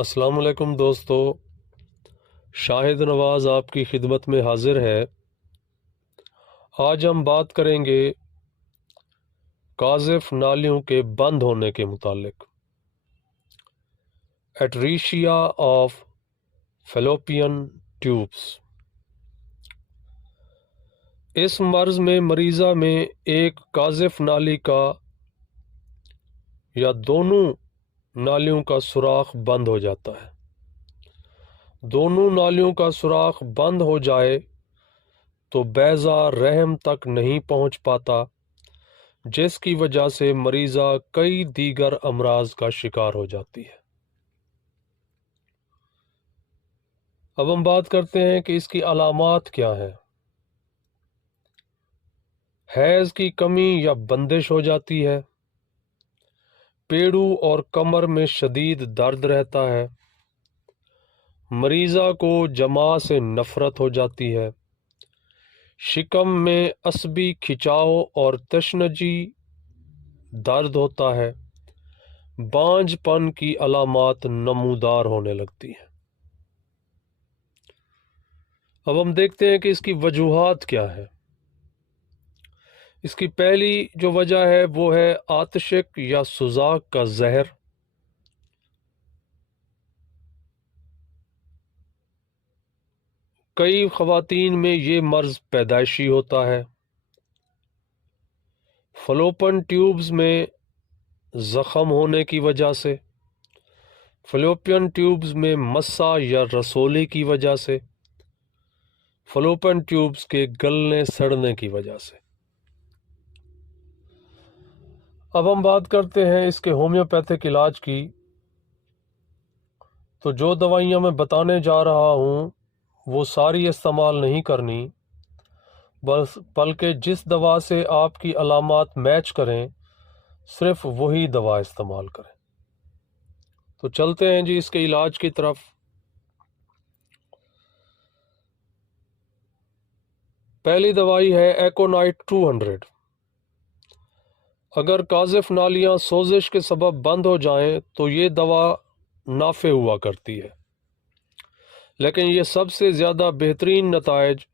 السلام علیکم دوستو، شاہد نواز آپ کی خدمت میں حاضر ہے۔ آج ہم بات کریں گے قاذف نالیوں کے بند ہونے کے متعلق، ایٹریشیا آف فیلوپین ٹیوبس۔ اس مرض میں مریضہ میں ایک قاذف نالی کا یا دونوں نالیوں کا سوراخ بند ہو جاتا ہے۔ دونوں نالیوں کا سوراخ بند ہو جائے تو بیضہ رحم تک نہیں پہنچ پاتا، جس کی وجہ سے مریضہ کئی دیگر امراض کا شکار ہو جاتی ہے۔ اب ہم بات کرتے ہیں کہ اس کی علامات کیا ہیں۔ حیض کی کمی یا بندش ہو جاتی ہے، پیڑو اور کمر میں شدید درد رہتا ہے، مریضہ کو جماع سے نفرت ہو جاتی ہے، شکم میں عصبی کھچاؤ اور تشنجی درد ہوتا ہے، بانجھ پن کی علامات نمودار ہونے لگتی ہیں۔ اب ہم دیکھتے ہیں کہ اس کی وجوہات کیا ہے۔ اس کی پہلی جو وجہ ہے وہ ہے آتشک یا سوزاک کا زہر۔ کئی خواتین میں یہ مرض پیدائشی ہوتا ہے۔ فلوپن ٹیوبز میں زخم ہونے کی وجہ سے، فلوپین ٹیوبز میں مسا یا رسولی کی وجہ سے، فلوپین ٹیوبز کے گلنے سڑنے کی وجہ سے۔ اب ہم بات کرتے ہیں اس کے ہومیوپیتھک علاج کی۔ تو جو دوائیاں میں بتانے جا رہا ہوں وہ ساری استعمال نہیں کرنی، بلکہ جس دوا سے آپ کی علامات میچ کریں صرف وہی دوا استعمال کریں۔ تو چلتے ہیں جی اس کے علاج کی طرف۔ پہلی دوائی ہے ایکونائٹ 200۔ اگر قاذف نالیاں سوزش کے سبب بند ہو جائیں تو یہ دوا نافع ہوا کرتی ہے، لیکن یہ سب سے زیادہ بہترین نتائج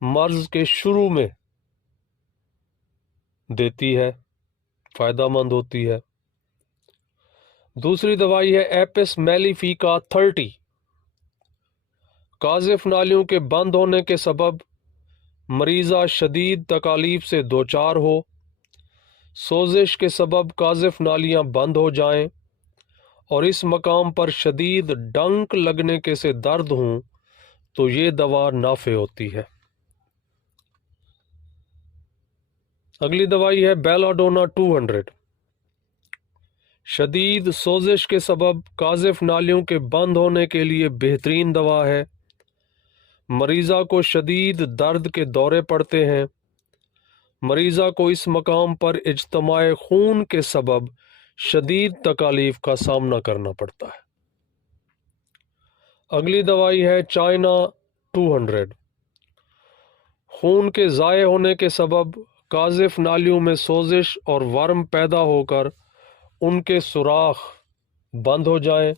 مرض کے شروع میں دیتی ہے، فائدہ مند ہوتی ہے۔ دوسری دوائی ہے ایپس میلیفیکا 30۔ قاذف نالیوں کے بند ہونے کے سبب مریضہ شدید تکالیف سے دوچار ہو، سوزش کے سبب قاذف نالیاں بند ہو جائیں اور اس مقام پر شدید ڈنک لگنے کے سے درد ہوں تو یہ دوا نافع ہوتی ہے۔ اگلی دوائی ہے بیلاڈونا 200۔ شدید سوزش کے سبب قاذف نالیوں کے بند ہونے کے لیے بہترین دوا ہے۔ مریضہ کو شدید درد کے دورے پڑتے ہیں، مریضہ کو اس مقام پر اجتماع خون کے سبب شدید تکالیف کا سامنا کرنا پڑتا ہے۔ اگلی دوائی ہے چائنا 200۔ خون کے ضائع ہونے کے سبب قاذف نالیوں میں سوزش اور ورم پیدا ہو کر ان کے سوراخ بند ہو جائیں،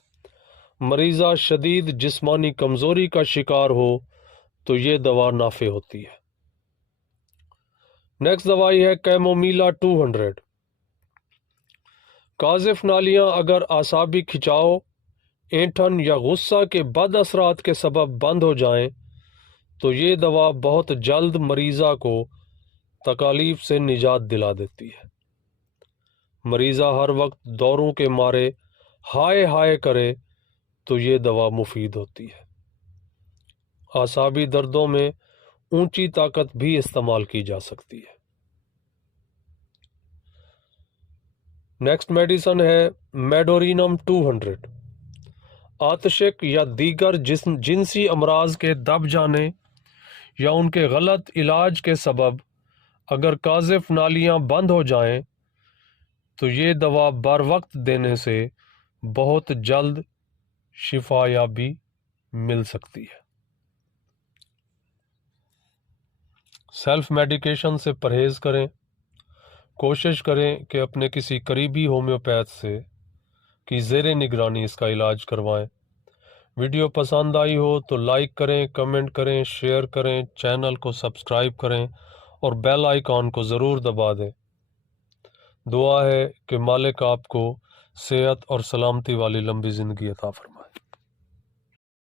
مریضہ شدید جسمانی کمزوری کا شکار ہو تو یہ دوا نافع ہوتی ہے۔ نیکسٹ دوائی ہے کیمومیلا 200۔ قاذف نالیاں اگر اعصابی کھچاؤ، اینٹھن یا غصہ کے بد اثرات کے سبب بند ہو جائیں تو یہ دوا بہت جلد مریضہ کو تکالیف سے نجات دلا دیتی ہے۔ مریضہ ہر وقت دوروں کے مارے ہائے ہائے کرے تو یہ دوا مفید ہوتی ہے۔ اعصابی دردوں میں اونچی طاقت بھی استعمال کی جا سکتی ہے۔ نیکسٹ میڈیسن ہے میڈورینم 200۔ آتشک یا دیگر جنسی امراض کے دب جانے یا ان کے غلط علاج کے سبب اگر قاذف نالیاں بند ہو جائیں تو یہ دوا بر وقت دینے سے بہت جلد شفا یابی مل سکتی ہے۔ سیلف میڈیکیشن سے پرہیز کریں، کوشش کریں کہ اپنے کسی قریبی ہومیوپیتھ سے کی زیر نگرانی اس کا علاج کروائیں۔ ویڈیو پسند آئی ہو تو لائک کریں، کمنٹ کریں، شیئر کریں، چینل کو سبسکرائب کریں اور بیل آئیکن کو ضرور دبا دیں۔ دعا ہے کہ مالک آپ کو صحت اور سلامتی والی لمبی زندگی عطا فرمائے۔